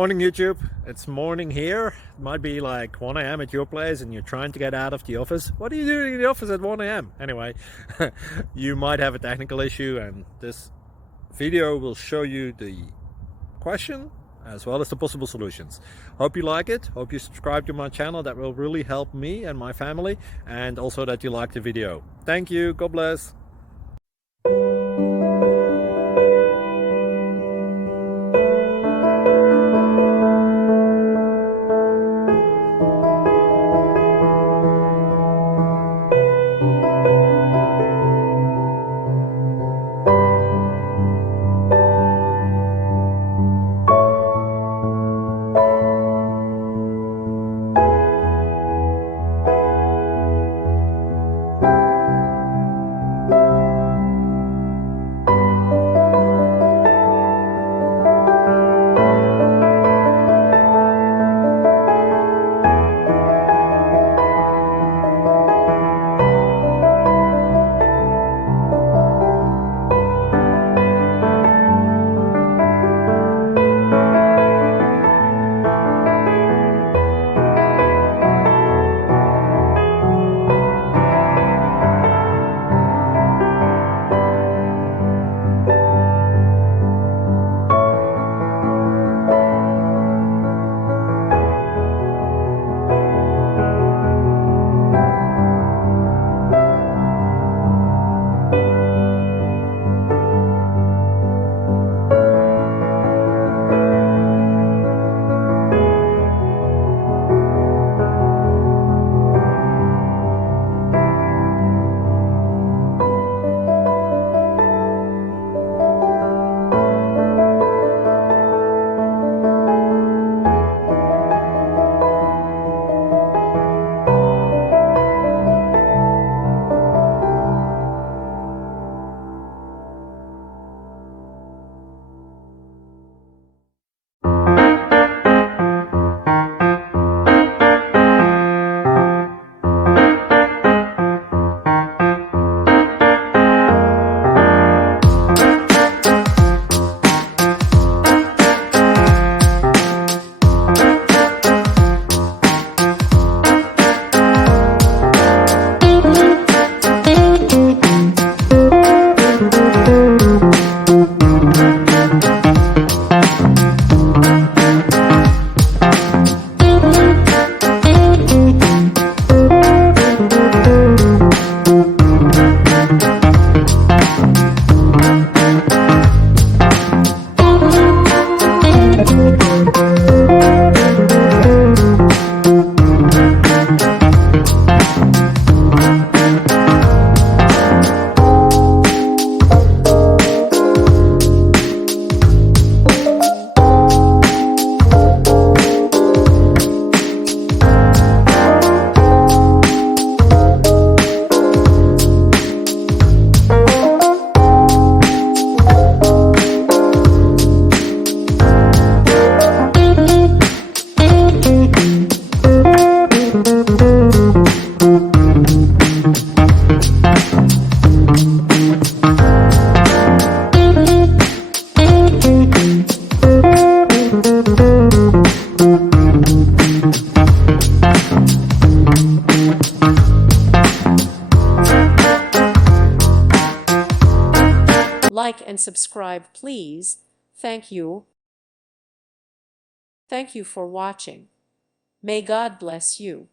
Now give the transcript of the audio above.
Morning YouTube, it's morning here. It might be like 1 a.m. at your place and you're trying to get out of the office. What are you doing in the office at 1 a.m.? Anyway, you might have a technical issue and this video will show you the question as well as the possible solutions. Hope you like it, hope you subscribe to my channel. That will really help me and my family, and also that you like the video. Thank you, God bless. Like and subscribe, please. Thank you. Thank you for watching. May God bless you.